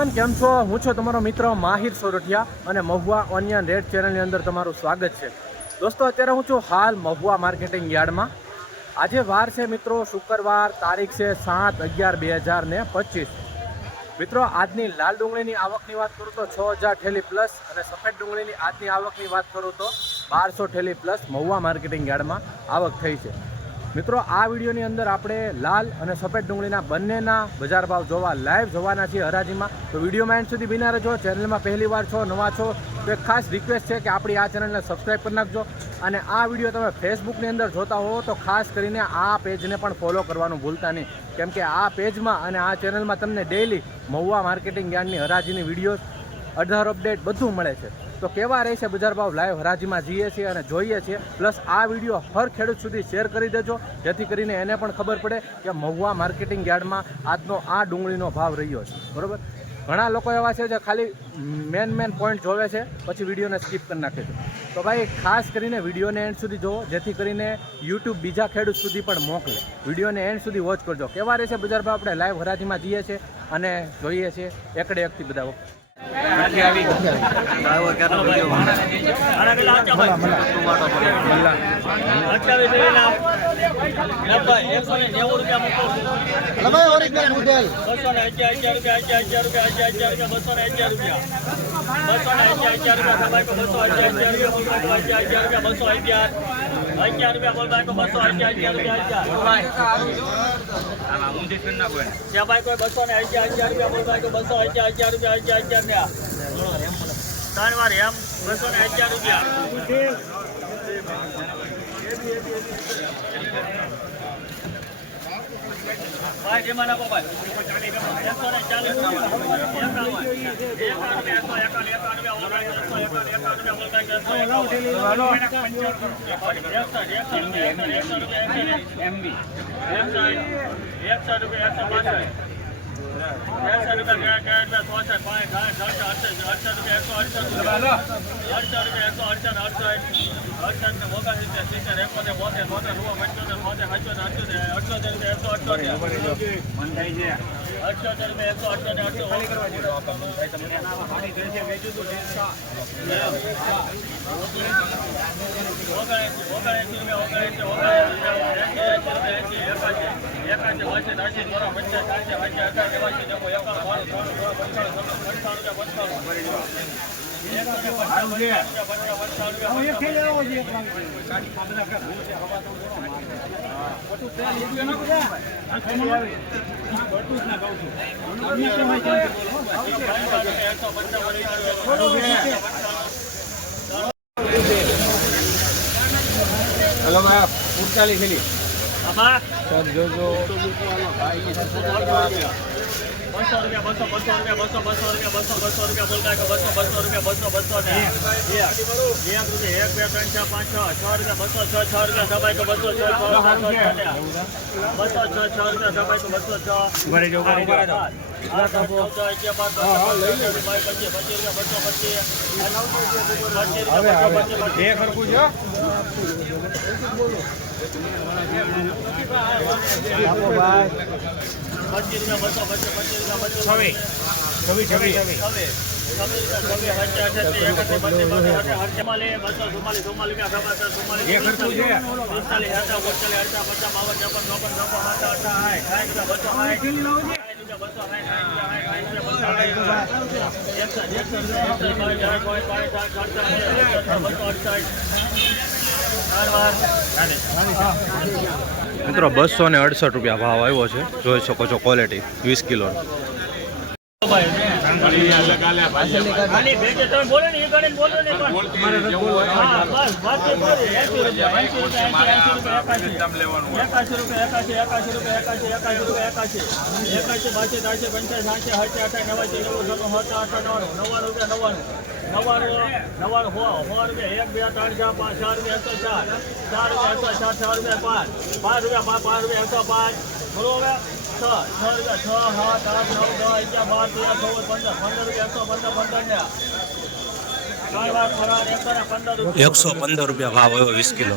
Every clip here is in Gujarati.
એવરીવન કેમ છો? હું છું તમારો મિત્ર માહિર સોરઠિયા અને મહુવા ઓનિયન રેડ ચેનલની અંદર તમારું સ્વાગત છે. દોસ્તો, અત્યારે હું છું હાલ મહુવા માર્કેટિંગ યાર્ડમાં. આજે વાર છે મિત્રો, શુક્રવાર, તારીખ છે સાત અગિયાર બે હજાર ને પચીસ. મિત્રો, આજની લાલ ડુંગળીની આવકની વાત કરું તો છ હજાર ઠેલી પ્લસ અને સફેદ ડુંગળીની આજની આવકની વાત કરું તો બારસો ઠેલી પ્લસ મહુવા માર્કેટિંગ યાર્ડમાં આવક થઈ છે. મિત્રો, આ વિડીયોની અંદર આપણે લાલ અને સફેદ ડુંગળીના બંનેના બજાર ભાવ જોવા લાઈવ જોવાના છીએ હરાજીમાં. તો વિડીયોમાં એન્ડ સુધી બિના રહેજો. ચેનલમાં પહેલી વાર છો, નવા છો, તો એક ખાસ રિક્વેસ્ટ છે કે આપણી આ ચેનલને સબસ્ક્રાઈબ કરી નાખજો. અને આ વીડિયો તમે ફેસબુકની અંદર જોતા હો, તો ખાસ કરીને આ પેજને પણ ફોલો કરવાનું ભૂલતા નહીં. કેમ કે આ પેજમાં અને આ ચેનલમાં તમને ડેઈલી મહુવા માર્કેટિંગ યાર્ડની હરાજીની વિડીયોઝ અઢાર અપડેટ બધું મળે છે. તો કેવા રહેશે બજાર ભાવ? લાઈવ હરાજીમાં જઈએ છીએ અને જોઈએ છીએ. પ્લસ આ વીડિયો હર ખેડૂત સુધી શેર કરી દેજો. જેથી કરીને એને પણ ખબર પડે કે મહુવા માર્કેટિંગ યાર્ડમાં આજનો આ ડુંગળીનો ભાવ રહ્યો છે. બરાબર? ઘણા લોકો એવા છે જે ખાલી મેન મેન પોઈન્ટ જોવે છે, પછી વિડીયોને સ્કીપ કરી નાખે છે. તો ભાઈ, ખાસ કરીને વિડીયોને એન્ડ સુધી જોવો, જેથી કરીને યુટ્યુબ બીજા ખેડૂત સુધી પણ મોકલે. વિડીયોને એન્ડ સુધી વોચ કરજો. કેવા રહેશે બજાર ભાવ? આપણે લાઈવ હરાજીમાં જઈએ છીએ અને જોઈએ છીએ. એકડે એકથી બધા ઓરિજિનલ મોડેલ. ત્રણ વાર એમ બસો ને અગિયાર રૂપિયા ભાઈ જેમાં નાખો ભાઈ બસો ને અગિયાર રૂપિયા એકાવન. એકાવન રૂપિયા, એકસો એકાવન, અગિયાર રૂપિયા, ઓગણ, બસો એકાવન, એકાવન રૂપિયા, ઓગણ, એકસો એકાવન. એકસઠ, એકસઠ રૂપિયા, એકસઠ, એકસઠ રૂપિયા, એકસઠ. એકસઠ, એકસઠ રૂપિયા, એકસો પાંસઠ. એકસો રૂપિયા, કે- કે રૂપિયા, પાંચ, સાઠ, સડસઠ, અડસઠ, અડસઠ રૂપિયા, એકસો અડસઠ. અડસઠ રૂપિયા, એકસો અડસઠ, અડસઠ. અડસઠ ને ઓગણસિત્તેર, સિત્તેર, એકોતેર, બોતેર, બોતેર, રૂપિયા, પંચોતેર, બોતેર, પંચોતેર, અઠ્યોતેર, અઠ્યોતેર રૂપિયા, એકસો અઠ્યોતેર. અઠ્યોતેર રૂપિયા, એકસો અઠ્યોતેર, એંસી, એકાસી, બાસી, ત્રાસી, ચોરા, પચાસ, સાઠી, હલો ભાઈ થેલી આમાં સબ જોજો બસો રૂપિયા બસો બસો રૂપિયા બસો બસો રૂપિયા બસો બસો રૂપિયા બોલતા કે બસો બસો રૂપિયા બસો બસો ને. એક રૂપિયા એક બે ત્રણ ચાર પાંચ છ છ રૂપિયા બસો છ છ રૂપિયા દબાઈ તો બસો છ છ રૂપિયા બસો છ છ રૂપિયા દબાઈ તો બસો છ. એ ખરખું છે આપો ભાઈ પચીસ રૂપિયા, બસો પચીસ, પચીસ રૂપિયા, બસો છવ્વીસ. છવ્વીસ છવ્વીસ છવ્વીસ. ચાર વાર. મિત્રો બસો ને અડસઠ રૂપિયા ભાવ આવ્યો છે જોઈ શકો છો ક્વોલિટી વીસ કિલો નવ્વાણું રૂપિયા, નવ્વાણું. નવ્વાણું, નવ્વાણું, હો સો એક, બે, ત્રણ, ચાર, પાંચ, ચાર રૂપિયા, એકસો ચાર. ચાર રૂપિયા, એકસો છ છ રૂપિયા, પાંચ. પાંચ રૂપિયા, પાંચ, પાંચ રૂપિયા, એકસો પાંચ. બરોબર? છ, છ રૂપિયા, છ, સાત, આઠ, નવ, દસ, અગિયાર, બાર, તેર, પંદર, પંદર રૂપિયા, એકસો પંદર, પંદર ને. એકસો પંદર રૂપિયા ભાવ આવ્યો વીસ કિલો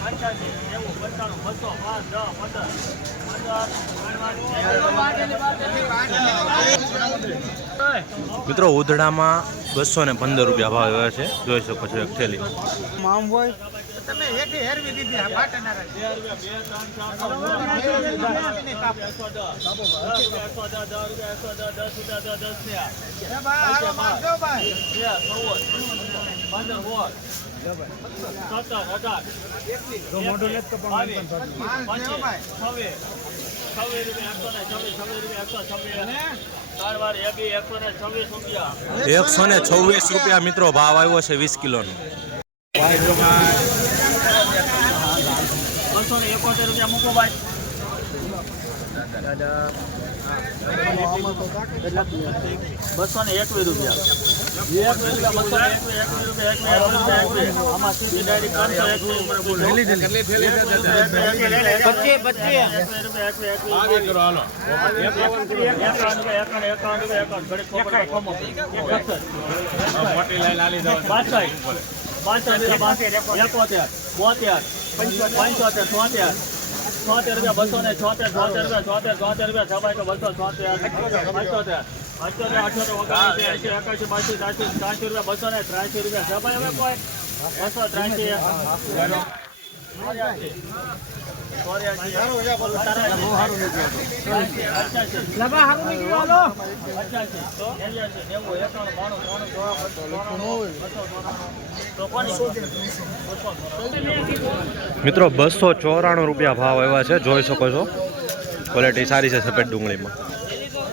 પચાસ. સાઠ કરો. સાઠ, એકસો પચાસ, એકસો પાંચ, સાઠ, સત્તર, અઢાર, અઢાર, અઢાર, અઢાર, ખાલી છોતેર મિત્રો ઉધડામાં બસો ને પંદર રૂપિયા ભાવ એવા છે જોઈ શકો છો એક થેલી આમ હોય એકસો ને છવ્વીસ રૂપિયા મિત્રો ભાવ આવ્યો છે વીસ કિલોનો બસો ને એકોતેર રૂપિયા. મૂકો ભાઈ બસો રૂપિયા એકવીસ રૂપિયા, બસો ને એકવીસ રૂપિયા, એકવીસ, એકવીસ રૂપિયા, એકવીસ. આમાં સીધી ડાયરી પાંચસો એકવીસ એકવીસ રૂપિયા, બોતેર, પંચોતેર, ચોતેર છોતેર રૂપિયા બસો ને છોતેર છોતેર રૂપિયા છોતેર છોતેર રૂપિયા તો બસો છોતેર પંચોતેર બસો ને ત્રાસી રૂપિયા. તો કોની? મિત્રો, બસો ચોરાણું રૂપિયા ભાવ એવા છે, જોઈ શકો છો ક્વોલિટી સારી છે, સફેદ ડુંગળીમાં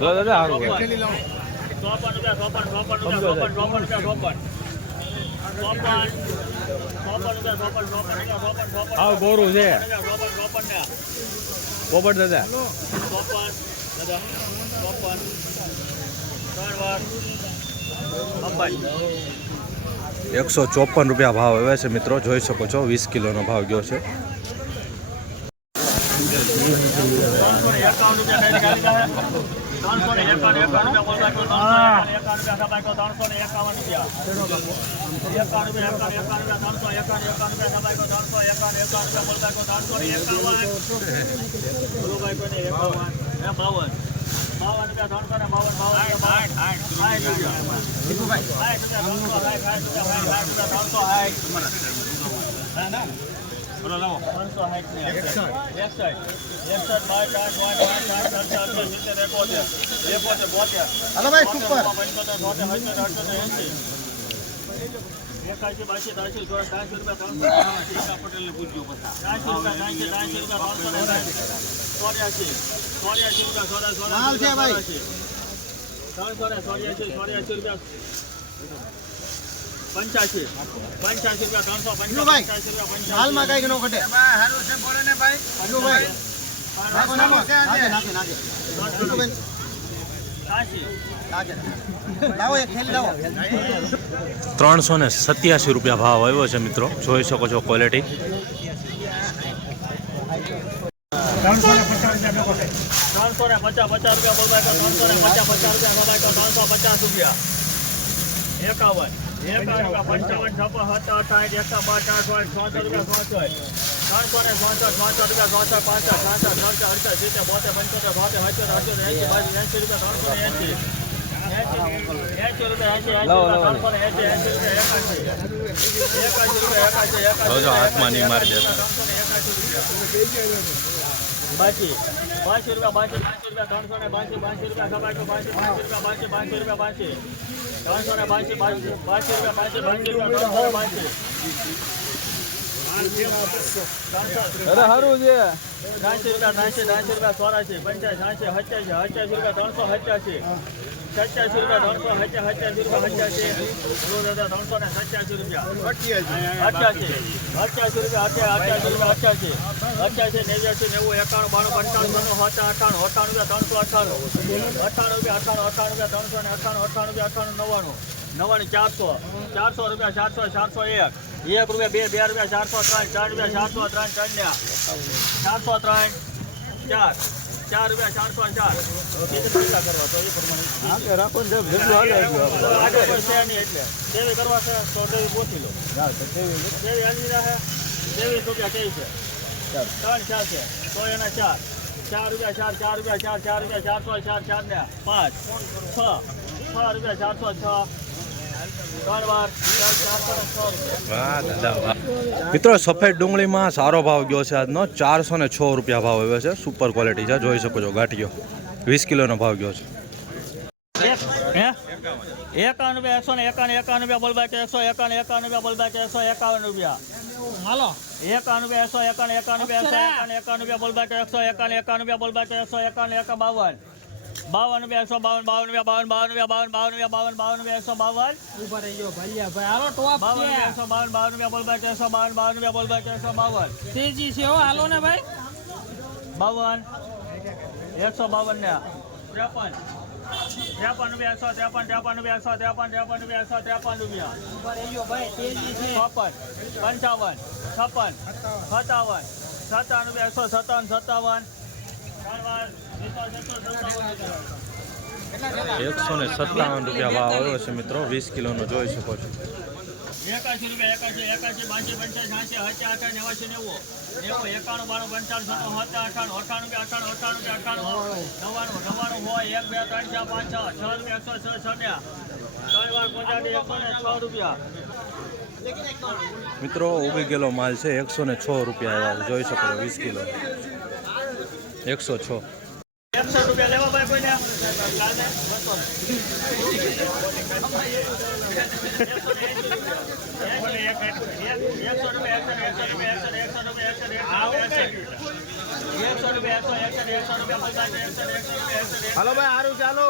દાદા, હારું ચોપન આવ ગોરું છે. પોપટ દાદા. એકસો ચોપન રૂપિયા ભાવ આવ્યા છે મિત્રો જોઈ શકો છો વીસ કિલોનો ભાવ ગયો છે. ત્રણસો ને એકાવન એકાવન ત્રણસો ને એકાવન રૂપિયા એકાવન રૂપિયા એકાવન રૂપિયા ત્રણસો એકાવન એકાવન રૂપિયા ત્રણસો એકાવન એકાવન રૂપિયા બોલતા ત્રણસો ને એકાવન એકાવન બાવન બાવન રૂપિયા ત્રણસો ને બાવન બાવન આઠ આઠ રૂપિયા સાઠ રૂપિયા ત્રણસો સાઠ સાઠ રૂપિયા ત્રણસો સાઠ બોલો લાવો ત્રણસો સાઠ ને એકસઠ એકસઠ બાર આઠ પાંચ પાંચ સાત અડસઠ અડસઠ સિત્તેર એકોતેર એકોતેર બોતેર હલો ભાઈ સુપર પંચોતેર છોતેર સત્તર અડસઠ એંસી એકાશી બાસી ત્રાસી ચોરાસી ત્રાસી રૂપિયા ત્રણસો પટેલને પૂછજો ત્રાસી રૂપિયા ત્રાસી ત્રાસી રૂપિયા ત્રણસો ત્રાસી ચોર્યાસી ચોર્યાસી રૂપિયા સોળા સોળા. ત્રણસો ને ચોર્યાસી ચોર્યાસી રૂપિયા પંચ્યાસી. પંચ્યાસી રૂપિયા ત્રણસો પંચ્યાસી રૂપિયા હાલમાં કઈ નો ઘટે? ભાઈ નાખો નાખો. નાખે નાખે નાખે વિનુભાઈ, ત્રાસી નાખે લાવો એક ત્રણસો ને સત્યાસી રૂપિયા ભાવ આવ્યો છે મિત્રો. જોઈ શકો છો ક્વોલિટી ત્રણસો ને પચાસ પચાસ રૂપિયા બોલવાય તો ત્રણસો ને પચાસ પચાસ રૂપિયા બોલવાય તો ત્રણસો પચાસ રૂપિયા. એકાવન. પંચાવન છપ્પન સત્તર અઠાઠ એકા બાર ચાર સોળ ચોસઠ રૂપિયા ચોસઠ ત્રણસો ને ચોસઠ ચોસઠ રૂપિયા ચોસઠ પાસઠ છાસઠ સડસઠ અડસઠ સિત્તેર બોતેર પંચોતેર બોતેર સત્તર અડસઠ એંસી બાસી એંસી રૂપિયા ત્રણસો ને એંસી રૂપિયા એંસી એંસી રૂપિયા ત્રણસો રૂપિયા એકાશી એકાશી રૂપિયા દેતા. ત્રણસો ને રૂપિયા બાકી પાંચસો રૂપિયા, બાંસી પાંચસો રૂપિયા, ત્રણસો ને બાંસી પાંચસો રૂપિયા ટમાટો પાંચસો પાંચસો રૂપિયા પાંચસો રૂપિયા, બાંસી. ત્રણસો ને બાંસી પાંચસો રૂપિયા પાંચસો પાંચસો રૂપિયા, ત્રણસો ને અરે સારું છે. ત્રાસી રૂપિયા ત્રાસી ત્રાસી રૂપિયા સત્યાસી રૂપિયા, ત્રણસો સત્યાસી સત્યાસી રૂપિયા, ત્રણસો સત્યા સત્યાસી રૂપિયા ત્રણસો ને સત્યાસી રૂપિયા. અઠ્યાસી રૂપિયા અઠ્યાસી રૂપિયા અઠ્યાસી અઠ્યાસી નેવ્યાસી નેવું, એકાણું, બાણું, પંચાણું ત્રણસો સત્તા અઠાણું અઠાણું રૂપિયા, ત્રણસો અઠાણું અઠાણું રૂપિયા અઠાણું રૂપિયા, ત્રણસો ને અઠાણું અઠાણું રૂપિયા નવ્વાણું નવ્વાણું, ચારસો ચારસો રૂપિયા ચારસો ચારસો એક. એક રૂપિયા બે બે રૂપિયા ચારસો ત્રણ ચાર રૂપિયા ચારસો ત્રણ ત્રણ ને ચારસો ત્રણ ચાર. ચાર રૂપિયા ચારસો ચાર. કરવા તો એ પ્રમાણે રાખો. ને એટલે. કરવા છે તો દેવી ગોતી લો. હાલી રહે દેવી રૂપિયા કેવી છે? ત્રણ ચાર છે. તો એના ચાર. ચાર રૂપિયા ચાર ચાર રૂપિયા ચાર ચાર રૂપિયા ચારસો ચાર ચાર ને પાંચ. છ. છ રૂપિયા ચારસો છ. મિત્રો સફેદ ડુંગળીમાં સારો ભાવ ગયો છે આજનો. ચારસો ને છ રૂપિયા ભાવ આવ્યો છે. સુપર ક્વોલિટી છે. જોઈ શકો છો ગાંઠિયો. વીસ કિલોનો ભાવ ગયો છે. એકાવન રૂપિયા એકસો ને એકાવન એકાવન રૂપિયા બોલવા કે એકસો એકાવન એકાવન રૂપિયા બોલબાય કે એકસો એકાવન રૂપિયા. હાલો. એકાવન રૂપિયા એકસો એકાવન એકાવન રૂપિયા એકસો એકાવન એકાવન રૂપિયા બોલબાય કે એકસો એકાવન એકાવન રૂપિયા બોલબાય કે એકસો એકાવન એકા બાવન. બાવન બે સો બાવન બાવન બે બાવન બાવન બે બાવન બાવન બે બાવન બાવન બે એકસો બાવન. બાવન બે સો બાવન બાવન બે બોલ ભાઈ એકસો બાવન બાવન બે બોલ ભાઈ એકસો બાવન. તેજી છે હો હાલો ને ભાઈ. બાવન એકસો બાવન ને ત્રેપન. ત્રેપન બેસો ત્રેપન ત્રેપન એકસો ત્રેપન ત્રેપન બેસો ત્રેપન રૂપિયા. ભાઈ ચોપન પંચાવન છપ્પન સત્તાવન સત્તાવન બેસો સત્તાવન સત્તાવન. એકસો ને સત્તાવન રૂપિયા ભાવ આવ્યો છે મિત્રો. વીસ કિલોનો જોઈ શકો છો. એકાશી રૂપિયા એકાશી એકાશી પાંચી પંચાસ સાસી હચી અઠા નેવાસી નેવું. નેવું એકાણું બાણું પંચાણું સત્તાણું સત્તા અઠાણું અઠાણું અઠાણું અઠાણું અઠાણું નવ્વાણું નવ્વાણું હોય એક બે ત્રણ ચાર પાંચ છ છ રૂપિયા એકસો છ છ ત્રણ વાર એકસો ને છ રૂપિયા. મિત્રો ઉગી ગયેલો માલ છે. એકસો ને છ રૂપિયા જોઈ શકો છો વીસ કિલો. એકસો છ. એકસો રૂપિયા લેવા હાલો ભાઈ સારું ચાલો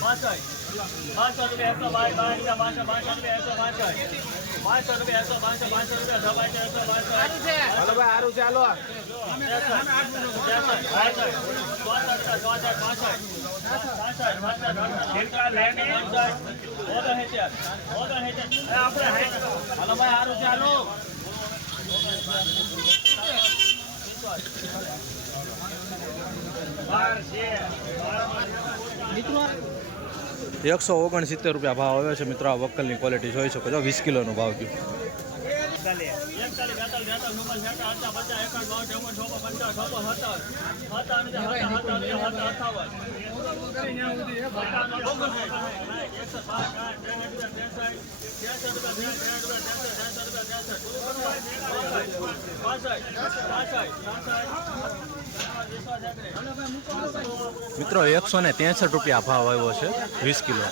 પાંચસો રૂપિયા એકસો બાય બાય પાંચસો પાંચસો રૂપિયા એકસો પાંચસો પાંચસો રૂપિયા એકસો પાંચસો પાંચસો રૂપિયા સવાઈ એકસો પાંચસો. હાલો ભાઈ સારું ચાલો હાલો. ભાઈ સારું ચાલો એકસો ઓગણસિત્તેર રૂપિયા ભાવ આવ્યો છે મિત્રો આ વક્કલની ક્વોલિટી જોઈ શકો છો વીસ કિલોનો ભાવ ગયો મિત્રો, એકસો ને ત્રેસઠ રૂપિયા ભાવ આવ્યો છે, વીસ કિલો.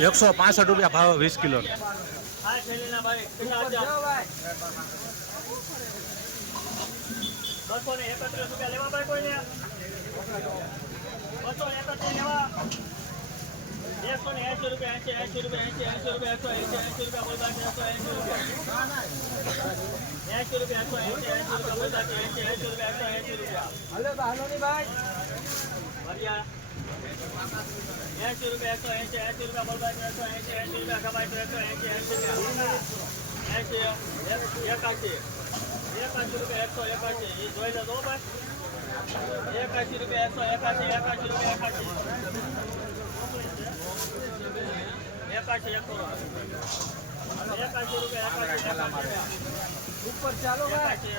એકસો પાસઠ રૂપિયા ભાવ, વીસ કિલો. બસો ને એકત્રીસ રૂપિયા લેવા ભાઈ કોઈને બસો ને એકત્રીસ લેવા એકસો ને એંશી રૂપિયા એંશી એસી રૂપિયા એંશી એસી રૂપિયા એકસો એંશી એંશી રૂપિયા બોલતા એકસો એંશી રૂપિયા એંશી રૂપિયા એકસો એંશી એંશી રૂપિયા બોલતા એંશી એંશી રૂપિયા એકસો એંશી રૂપિયા ભર્યા એસી રૂપિયા એકસો એંશી એસી રૂપિયા બોલતા એકસો એંશી એસી રૂપિયા કમાય તો એકસો એંશી રૂપિયા એંશી એકાશી એકાશી રૂપિયા એકસો એકાશી. એ જોઈ લો તો ભાઈ રૂપિયા એકસો એકાશી એકાશી રૂપિયા એકાશી. એકાશી એકસો એકાશી રૂપિયા એકાશી ઉપર ચાલો ભાઈ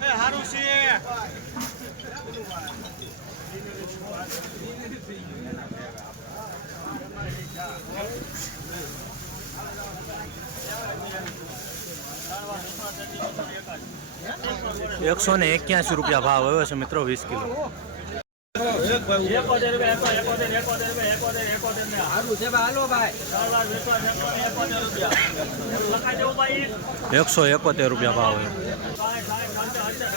સારું છે એકસો ને એક્યાસી રૂપિયા ભાવ આવ્યો છે મિત્રો, વીસ કિલો. એકસો એકોતેર રૂપિયા ભાવ આવ્યો સાઠ સાઠ અડસઠ અડસઠ રૂપિયા અડસઠ અડસઠ ઓગણસિત્તેર સિત્તેર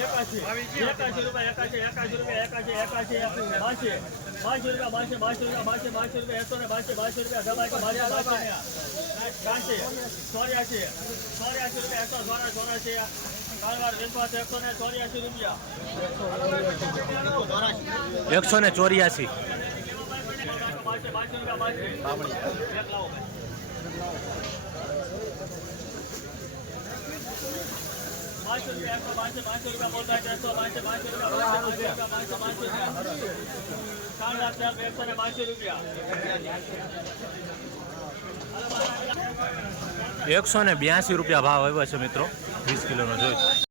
એકાશી રૂપિયા એકાશી એકાશી રૂપિયા એકાશી એકાશી બાસી બાસી રૂપિયા બાસી બાસી રૂપિયા બાસી બાસી રૂપિયા એકસો ને બાસી બાસી રૂપિયા દબાઈ બાસી બાસી બાસી ચોર્યાસી. ચોર્યાસી રૂપિયા એકસો સોળા ચોરાસી એકસો ને ચોર્યાસી એક લાવો એકસો ને બ્યાસી રૂપિયા ભાવ આવ્યો છે મિત્રો વીસ કિલોનો જોઈ.